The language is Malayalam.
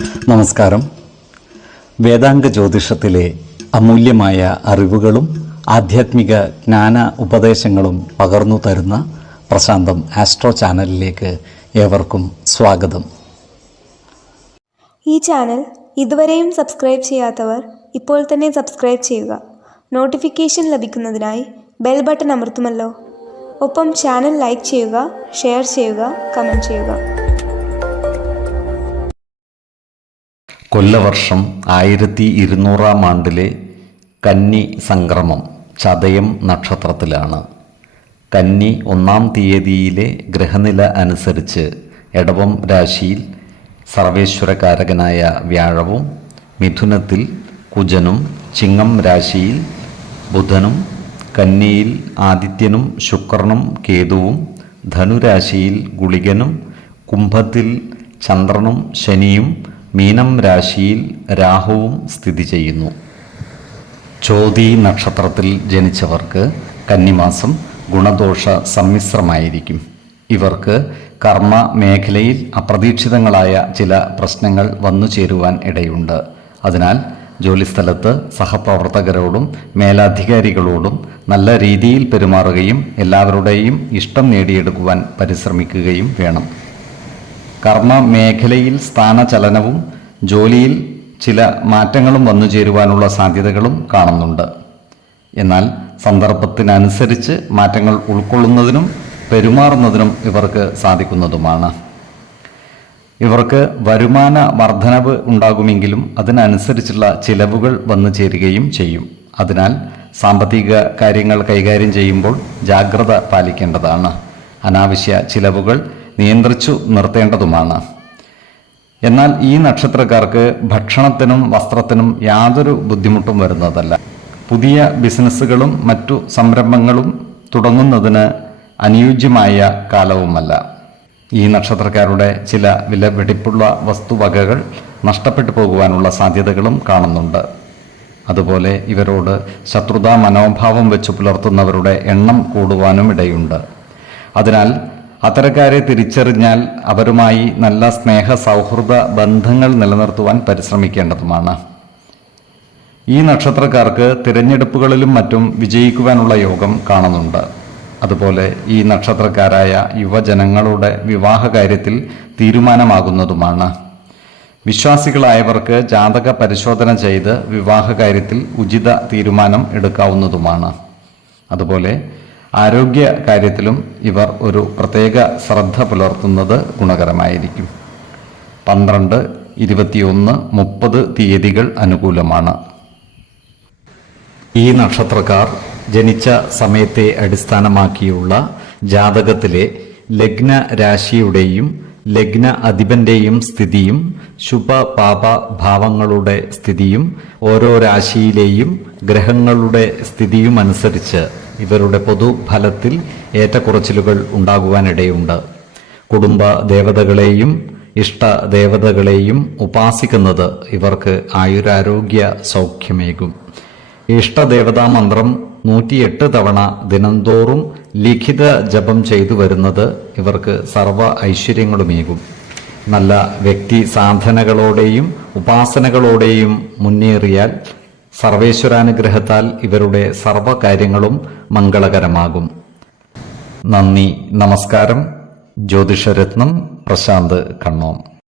നമസ്കാരം. വേദാംഗ ജ്യോതിഷത്തിലെ അമൂല്യമായ അറിവുകളും ആധ്യാത്മിക ജ്ഞാന ഉപദേശങ്ങളും പകർന്നു തരുന്ന പ്രശാന്തം ആസ്ട്രോ ചാനലിലേക്ക് ഏവർക്കും സ്വാഗതം. ഈ ചാനൽ ഇതുവരെയും സബ്സ്ക്രൈബ് ചെയ്യാത്തവർ ഇപ്പോൾ തന്നെ സബ്സ്ക്രൈബ് ചെയ്യുക. നോട്ടിഫിക്കേഷൻ ലഭിക്കുന്നതിനായി ബെൽ ബട്ടൺ അമർത്തുമല്ലോ. ഒപ്പം ചാനൽ ലൈക്ക് ചെയ്യുക, ഷെയർ ചെയ്യുക, കമൻറ്റ് ചെയ്യുക. കൊല്ലവർഷം 1200 ആണ്ടിലെ കന്നി സംക്രമം ചതയം നക്ഷത്രത്തിലാണ്. കന്നി 1-ാം തീയതിയിലെ ഗ്രഹനില അനുസരിച്ച് എടവം രാശിയിൽ സർവേശ്വരകാരകനായ വ്യാഴവും, മിഥുനത്തിൽ കുജനും, ചിങ്ങം രാശിയിൽ ബുധനും, കന്നിയിൽ ആദിത്യനും ശുക്രനും കേതുവും, ധനുരാശിയിൽ ഗുളികനും, കുംഭത്തിൽ ചന്ദ്രനും ശനിയും, മീനം രാശിയിൽ രാഹുവും സ്ഥിതി ചെയ്യുന്നു. ചോതി നക്ഷത്രത്തിൽ ജനിച്ചവർക്ക് കന്നിമാസം ഗുണദോഷ സമ്മിശ്രമായിരിക്കും. ഇവർക്ക് കർമ്മ മേഖലയിൽ അപ്രതീക്ഷിതങ്ങളായ ചില പ്രശ്നങ്ങൾ വന്നു ചേരുവാൻ ഇടയുണ്ട്. അതിനാൽ ജോലിസ്ഥലത്ത് സഹപ്രവർത്തകരോടും മേലധികാരികളോടും നല്ല രീതിയിൽ പെരുമാറുകയും എല്ലാവരുടെയും ഇഷ്ടം നേടിയെടുക്കുവാൻ പരിശ്രമിക്കുകയും വേണം. കർമ്മ മേഖലയിൽ സ്ഥാനചലനവും ജോലിയിൽ ചില മാറ്റങ്ങളും വന്നു ചേരുവാനുള്ള സാധ്യതകളും കാണുന്നുണ്ട്. എന്നാൽ സന്ദർഭത്തിനനുസരിച്ച് മാറ്റങ്ങൾ ഉൾക്കൊള്ളുന്നതിനും പെരുമാറുന്നതിനും ഇവർക്ക് സാധിക്കുന്നതുമാണ്. ഇവർക്ക് വരുമാന വർധനവ് ഉണ്ടാകുമെങ്കിലും അതിനനുസരിച്ചുള്ള ചിലവുകൾ വന്നു ചേരുകയും ചെയ്യും. അതിനാൽ സാമ്പത്തിക കാര്യങ്ങൾ കൈകാര്യം ചെയ്യുമ്പോൾ ജാഗ്രത പാലിക്കേണ്ടതാണ്. അനാവശ്യ ചിലവുകൾ നിയന്ത്രിച്ചു നിർത്തേണ്ടതുമാണ്. എന്നാൽ ഈ നക്ഷത്രക്കാർക്ക് ഭക്ഷണത്തിനും വസ്ത്രത്തിനും യാതൊരു ബുദ്ധിമുട്ടും വരുന്നതല്ല. പുതിയ ബിസിനസ്സുകളും മറ്റു സംരംഭങ്ങളും തുടങ്ങുന്നതിന് അനുയോജ്യമായ കാലവുമല്ല. ഈ നക്ഷത്രക്കാരുടെ ചില വിലപിടിപ്പുള്ള വസ്തുവകകൾ നഷ്ടപ്പെട്ടു പോകുവാനുള്ള സാധ്യതകളും കാണുന്നുണ്ട്. അതുപോലെ ഇവരോട് ശത്രുതാ മനോഭാവം വെച്ച് പുലർത്തുന്നവരുടെ എണ്ണം കൂടുവാനും ഇടയുണ്ട്. അതിനാൽ അത്തരക്കാരെ തിരിച്ചറിഞ്ഞാൽ അവരുമായി നല്ല സ്നേഹ സൗഹൃദ ബന്ധങ്ങൾ നിലനിർത്തുവാൻ പരിശ്രമിക്കേണ്ടതുമാണ്. ഈ നക്ഷത്രക്കാർക്ക് തിരഞ്ഞെടുപ്പുകളിലും മറ്റും വിജയിക്കുവാനുള്ള യോഗം കാണുന്നുണ്ട്. അതുപോലെ ഈ നക്ഷത്രക്കാരായ യുവജനങ്ങളുടെ വിവാഹ കാര്യത്തിൽ തീരുമാനമാകുന്നതുമാണ്. വിശ്വാസികളായവർക്ക് ജാതക പരിശോധന ചെയ്ത് വിവാഹ കാര്യത്തിൽ ഉചിത തീരുമാനം എടുക്കാവുന്നതുമാണ്. അതുപോലെ ആരോഗ്യ കാര്യത്തിലും ഇവർ ഒരു പ്രത്യേക ശ്രദ്ധ പുലർത്തുന്നത് ഗുണകരമായിരിക്കും. 12, 21, 30 തീയതികൾ അനുകൂലമാണ്. ഈ നക്ഷത്രക്കാർ ജനിച്ച സമയത്തെ അടിസ്ഥാനമാക്കിയുള്ള ജാതകത്തിലെ ലഗ്ന രാശിയുടെയും ലഗ്ന അധിപന്റെയും സ്ഥിതിയും ശുഭ പാപ ഭാവങ്ങളുടെ സ്ഥിതിയും ഓരോ രാശിയിലെയും ഗ്രഹങ്ങളുടെ സ്ഥിതിയും അനുസരിച്ച് ഇവരുടെ പൊതുഫലത്തിൽ ഏറ്റക്കുറച്ചിലുകൾ ഉണ്ടാകുവാനിടയുണ്ട്. കുടുംബ ദേവതകളെയും ഇഷ്ട ദേവതകളെയും ഉപാസിക്കുന്നത് ഇവർക്ക് ആയുരാരോഗ്യ സൗഖ്യമേകും. ഇഷ്ടദേവതാ മന്ത്രം 108 തവണ ദിനംതോറും ലിഖിത ജപം ചെയ്തു വരുന്നത് ഇവർക്ക് സർവ ഐശ്വര്യങ്ങളുമേകും. നല്ല വ്യക്തി സാധനകളോടെയും ഉപാസനകളോടെയും മുന്നേറിയാൽ സർവേശ്വരാനുഗ്രഹത്താൽ ഇവരുടെ സർവകാര്യങ്ങളും മംഗളകരമാകും. നന്ദി, നമസ്കാരം. ജ്യോതിഷരത്നം പ്രശാന്ത് കണ്ണോം.